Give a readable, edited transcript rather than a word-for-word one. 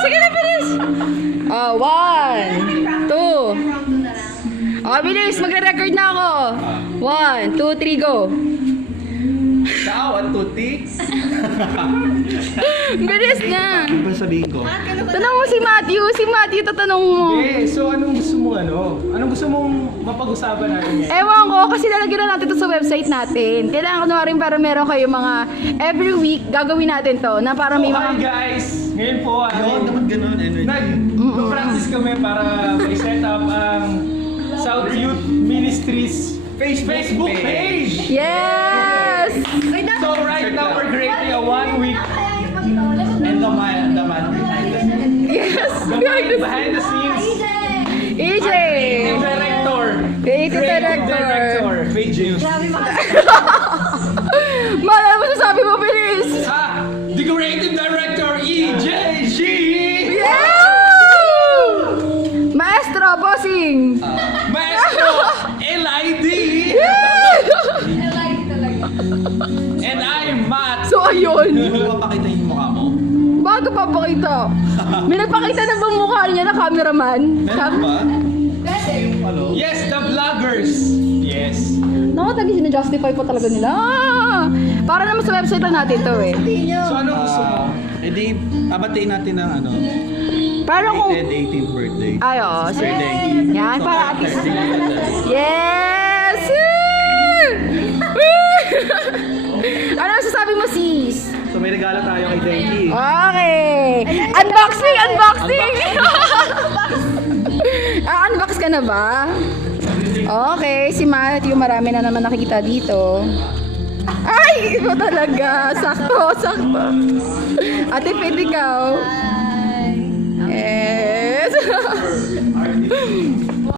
Sige na, bilis. Oh, 1, 2. Oh, bilis. Magre-record na ako. 1, 2, 3, go. Tao at tuti. Bilis na. Ano ba sabihin ko? Tanong mo si Matthew. Si Matthew, tatanong mo. Eh, so anong gusto mo Anong gusto mong mapag-usapan natin ngayon? Ewan ko, kasi lalagyan na natin ito sa website natin. Kailangan ko na rin para meron kayo mga every week gagawin natin to na para may So, mga... hi guys! Ngayon po Yun, dapat ganun. nag-practice kami para i-set up ang South Youth Ministries Facebook page! Yes! So right now we're creating a 1 week And the man behind the scenes. Yes! behind the scenes EJ! creative director. Creative director. Page news. Maalala mo sasabi mo, bilis! The creative director EJG. Yeah! Maestro, bossing! Maestro LID. And I'm Matt. So, ayun. Hindi mo mapakita yung mukha mo. Bago papakita. May nagpakita na bang mukha niya na cameraman? Meron ba? Ano? Yes, the vloggers. Yes. Naku, tagi sinajustify pa talaga nila. Para naman sa website lang natin to eh. So anong gusto mo? Edi, abatiin natin ng ano. Para kung... Ed 18th birthday. Ay, oo. Sir Denki. Yan, para at least... Yes! Ano masasabi mo, sis? So may regalo tayo kay Denki. Okay. Unboxing! Unboxing! Unbox ka na ba? Okay, si Matthew, marami na naman nakikita dito. Ay, iba talaga. Sakto, sakto. Ate Pet, ikaw. Yes.